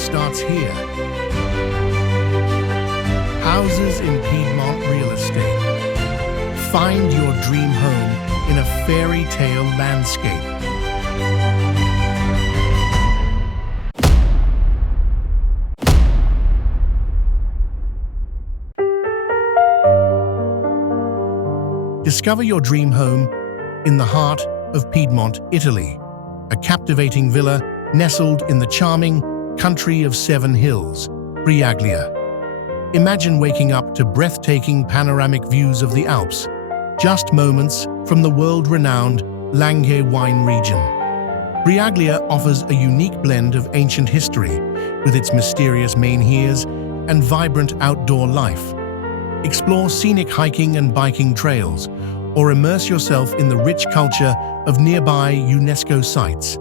starts here. Houses in Piedmont real estate. Find your dream home in a fairy tale landscape. Discover your dream home in the heart of Piedmont, Italy, a captivating villa nestled in the charming country of 7 hills, Briaglia. Imagine waking up to breathtaking panoramic views of the Alps, just moments from the world-renowned Langhe wine region. Briaglia offers a unique blend of ancient history with its mysterious menhirs and vibrant outdoor life. Explore scenic hiking and biking trails, or immerse yourself in the rich culture of nearby UNESCO sites.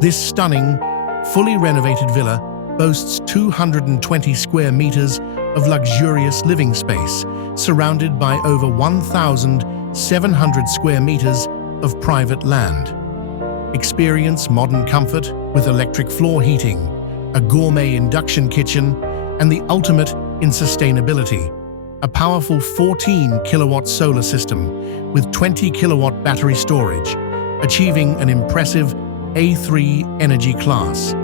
This stunning, fully renovated villa boasts 220 square meters of luxurious living space, surrounded by over 1,700 square meters of private land. Experience modern comfort with electric floor heating, a gourmet induction kitchen, and the ultimate in sustainability, a powerful 14-kilowatt solar system with 20-kilowatt battery storage, achieving an impressive A3 energy class.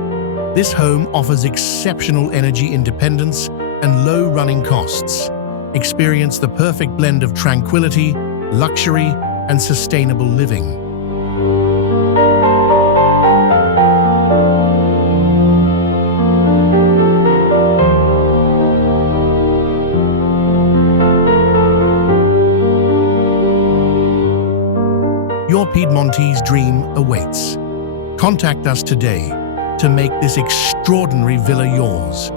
This home offers exceptional energy independence and low running costs. Experience the perfect blend of tranquility, luxury, and sustainable living. Your Piedmontese dream awaits. Contact us today to make this extraordinary villa yours.